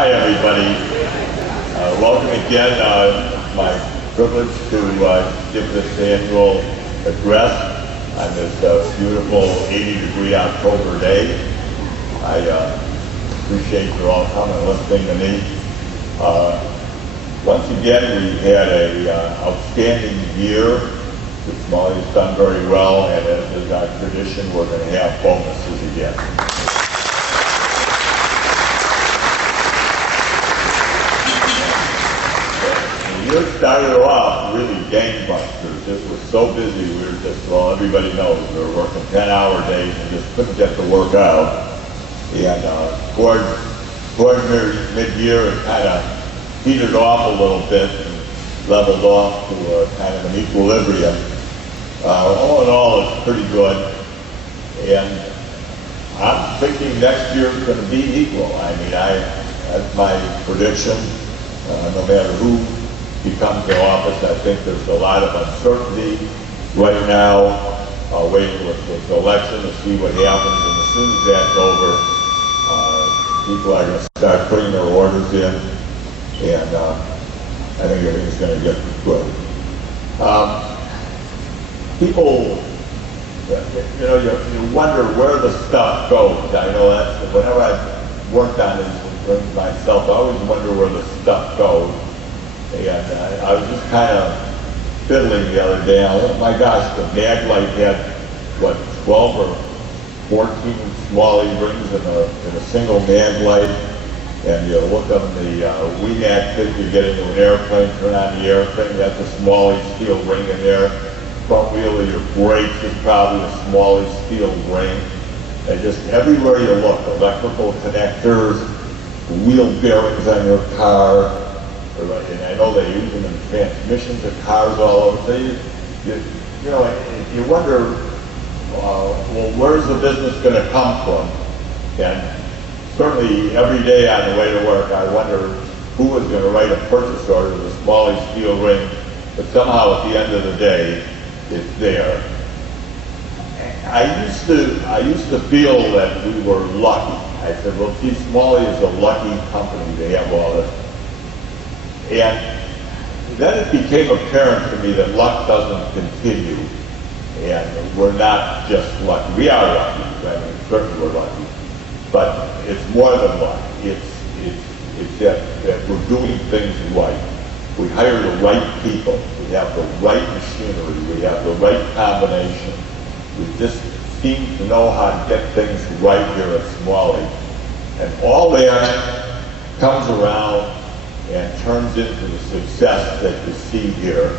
Hi, everybody. Welcome again. My privilege to give this annual address on this beautiful 80-degree October day. I appreciate you all coming and listening to me. Once again, we had an outstanding year. The Smalley's done very well, and as is our tradition, we're going to have bonuses again. The year started off really gangbusters. Just was so busy. We were just, well, everybody knows we were working 10-hour days and just couldn't get the work out. And towards mid-year, it kind of petered off a little bit and leveled off to kind of an equilibrium. All in all, it's pretty good. And I'm thinking next year is going to be equal. I mean, that's my prediction. No matter who becomes in office, I think there's a lot of uncertainty right now, waiting with the election to see what happens. And as soon as that's over, people are going to start putting their orders in, and I think everything's going to get good. People, you wonder where the stuff goes. I know that's, whenever I've worked on these things myself, I always wonder where the stuff goes. And I was just kind of fiddling the other day. My gosh, the mag light had, 12 or 14 Smalley rings in a single mag light. And you look up the WEMAC kit, you get into an airplane, turn on the airplane, that's a Smalley steel ring in there. Front wheel of your brakes is probably a Smalley steel ring. And just everywhere you look, electrical connectors, wheel bearings on your car, and I know they use them in transmissions of cars all over. So you wonder, well, where's the business going to come from? And certainly every day on the way to work, I wonder who is going to write a purchase order with a Smalley steel ring, but somehow at the end of the day, it's there. I used to feel that we were lucky. I said, well, gee, Smalley is a lucky company to have all this. And then it became apparent to me that luck doesn't continue, and we're not just lucky. We are lucky. I mean, certainly we're lucky, but it's more than luck. It's that we're doing things right. We hire the right people. We have the right machinery. We have the right combination. We just seem to know how to get things right here at Smalley. And all that comes around and turns into the success that you see here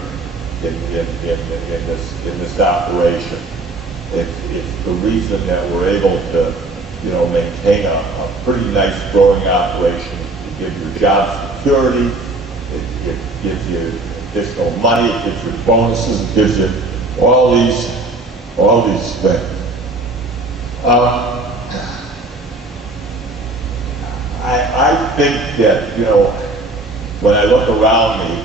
in this operation. It's the reason that we're able to, maintain a pretty nice growing operation. It gives you job security. It gives you additional money. It gives you bonuses. It gives you all these things. I think that, when I look around me,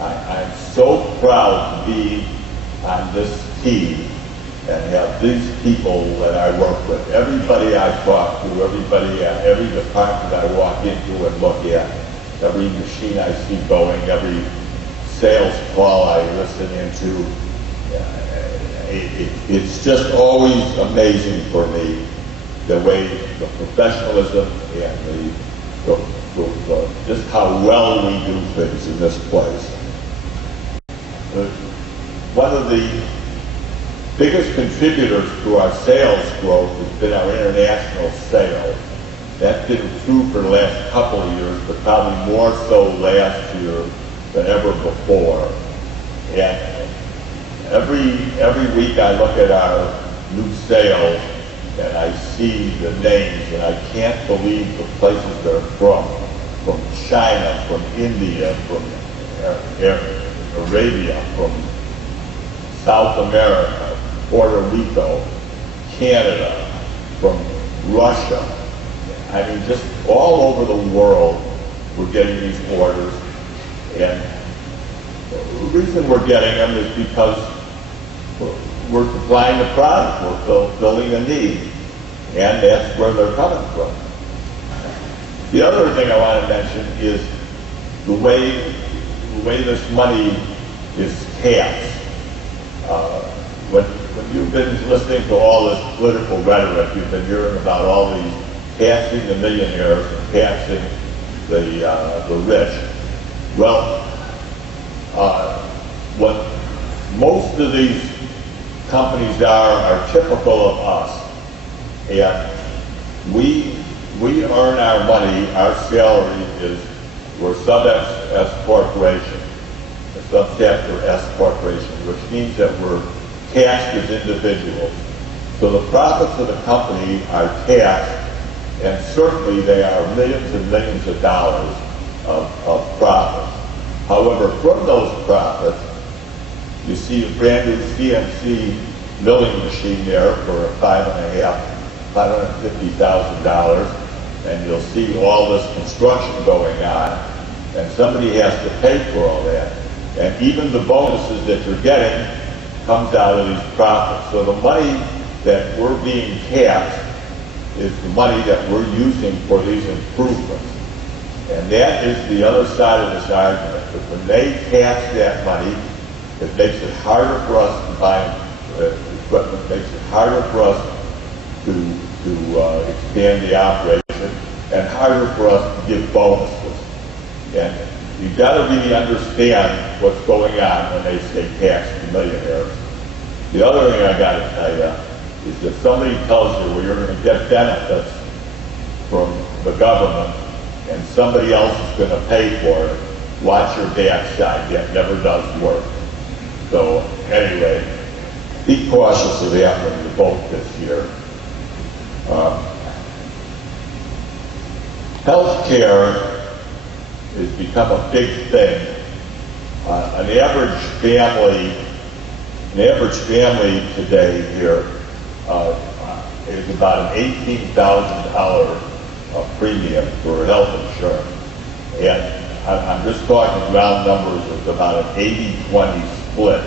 I'm so proud to be on this team and have these people that I work with. Everybody I talk to, every department I walk into and look at, every machine I see going, every sales call I listen into, it's just always amazing for me the way the professionalism and just how well we do things in this place. One of the biggest contributors to our sales growth has been our international sales. That's been true for the last couple of years, but probably more so last year than ever before. And every week I look at our new sales and I see the names, and I can't believe the places they're from China, from India, from Arabia, from South America, Puerto Rico, Canada, from Russia. I mean, just all over the world, we're getting these orders. And the reason we're getting them is because we're supplying the product, we're fulfilling a need, and that's where they're coming from. The other thing I want to mention is the way this money is taxed. When you've been listening to all this political rhetoric, you've been hearing about all these taxing the millionaires and taxing the rich. Well, what most of these companies are typical of us, and we earn our money, our salary we're sub-S corporation, a subchapter S corporation, which means that we're taxed as individuals. So the profits of the company are taxed, and certainly they are millions and millions of dollars of profits. However, from those profits, you see a brand new CNC milling machine there for $550,000, and you'll see all this construction going on, and somebody has to pay for all that. And even the bonuses that you're getting comes out of these profits. So the money that we're being taxed is the money that we're using for these improvements. And that is the other side of this argument. But when they tax that money, it makes it harder for us to buy equipment, makes it harder for us to expand the operation, and harder for us to give bonuses. And you've got to really understand what's going on when they say tax the millionaires. The other thing I got to tell you is that somebody tells you, well, you're going to get benefits from the government and somebody else is going to pay for it, watch your backside. That never does work. So anyway, be cautious of that when you vote this year. Healthcare has become a big thing. An average family today here is about an $18,000 premium for health insurance. And I'm just talking round numbers. It's about an 80-20 split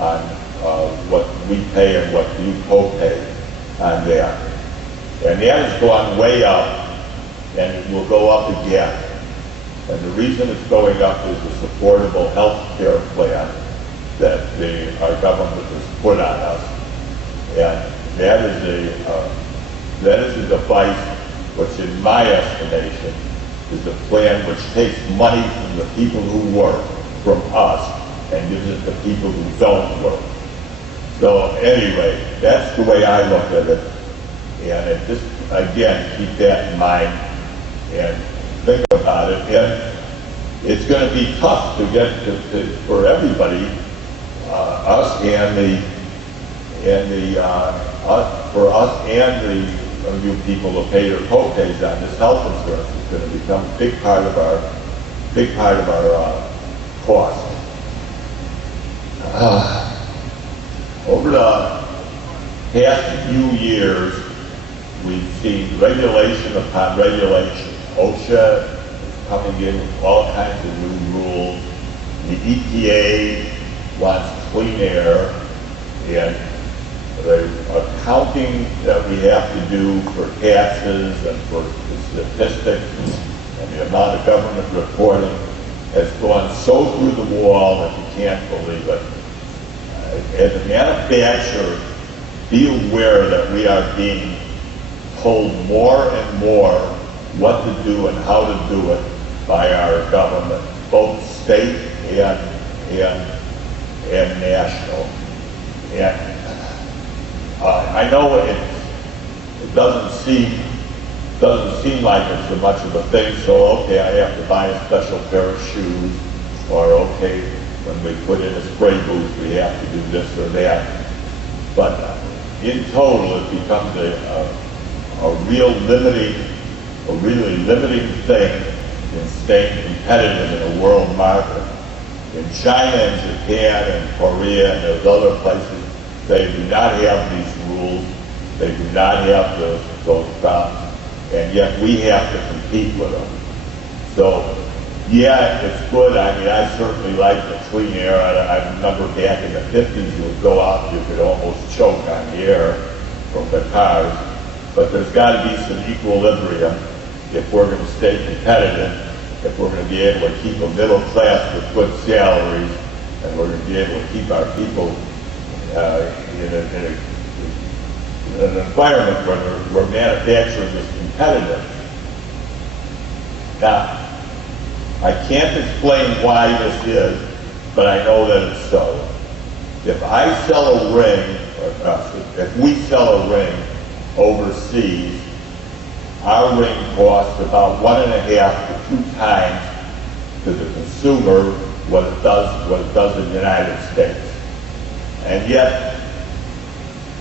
on what we pay and what you co-pay on that. And that has gone way up, and it will go up again. And the reason it's going up is this affordable health care plan that our government has put on us. And that is a device which, in my estimation, is a plan which takes money from the people who work, from us, and gives it to people who don't work. So anyway, that's the way I look at it. And it just, again, keep that in mind and think about it. And it's going to be tough to get for everybody, for us and you people to pay their co-pays on this health insurance. It's going to become a big part of our cost. Over the past few years, we've seen regulation upon regulation. OSHA is coming in with all kinds of new rules. The EPA wants clean air, and the accounting that we have to do for taxes and for statistics and the amount of government reporting has gone so through the wall that you can't believe it. As a manufacturer, be aware that we are being told more and more what to do and how to do it by our government, both state and national. And I know it doesn't seem like it's so much of a thing. So okay, I have to buy a special pair of shoes, or okay, when we put in a spray booth, we have to do this or that. But in total, it becomes a really limiting thing in staying competitive in a world market. In China and Japan and Korea and those other places, they do not have these rules. They do not have those problems. And yet we have to compete with them. So, yeah, it's good. I mean, I certainly like the clean air. I remember back in the 50s, you would go out and you could almost choke on the air from the cars. But there's got to be some equilibrium. if we're going to stay competitive, if we're going to be able to keep a middle class with good salaries, and we're going to be able to keep our people in an environment where manufacturing is competitive. Now, I can't explain why this is, but I know that it's so. If I sell a ring, if we sell a ring overseas, our ring costs about 1.5 to 2 times to the consumer what it does in the United States. And yet,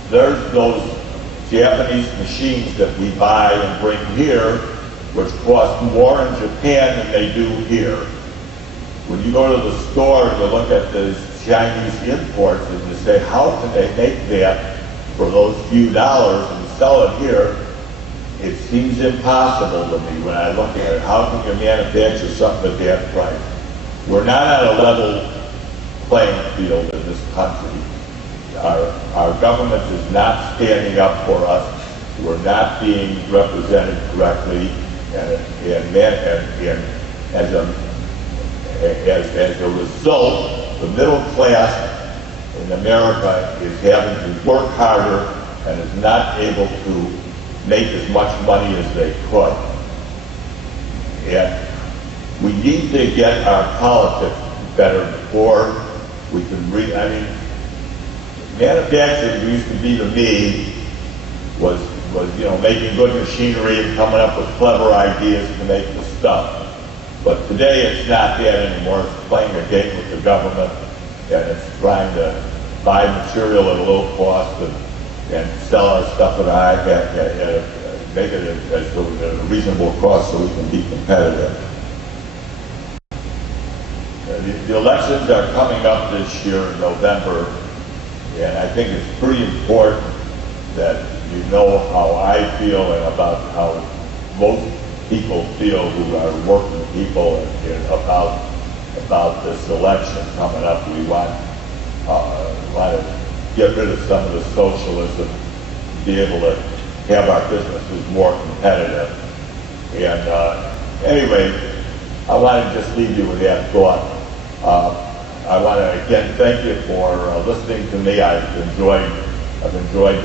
there's those Japanese machines that we buy and bring here, which cost more in Japan than they do here. When you go to the store and you look at the Chinese imports and you say, how can they make that for those few dollars and sell it here? It seems impossible to me when I look at it. How can you manufacture something at that price? We're not on a level playing field in this country. Our government is not standing up for us. We're not being represented correctly, and as a result, the middle class in America is having to work harder and is not able to make as much money as they could. And we need to get our politics better before we can manufacturing used to be to me was making good machinery and coming up with clever ideas to make the stuff. But today it's not that anymore. It's playing a game with the government, and it's trying to buy material at a low cost and sell our stuff make it at a reasonable cost so we can be competitive. The elections are coming up this year in November, and I think it's pretty important that you know how I feel and about how most people feel who are working people about this election coming up. We want to get rid of some of the socialism, be able to have our businesses more competitive. And anyway, I want to just leave you with that thought. I want to again thank you for listening to me. I've enjoyed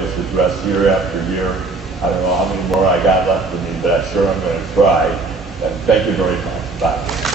this address year after year. I don't know how many more I got left in me, but I'm sure I'm going to try. And thank you very much. Bye.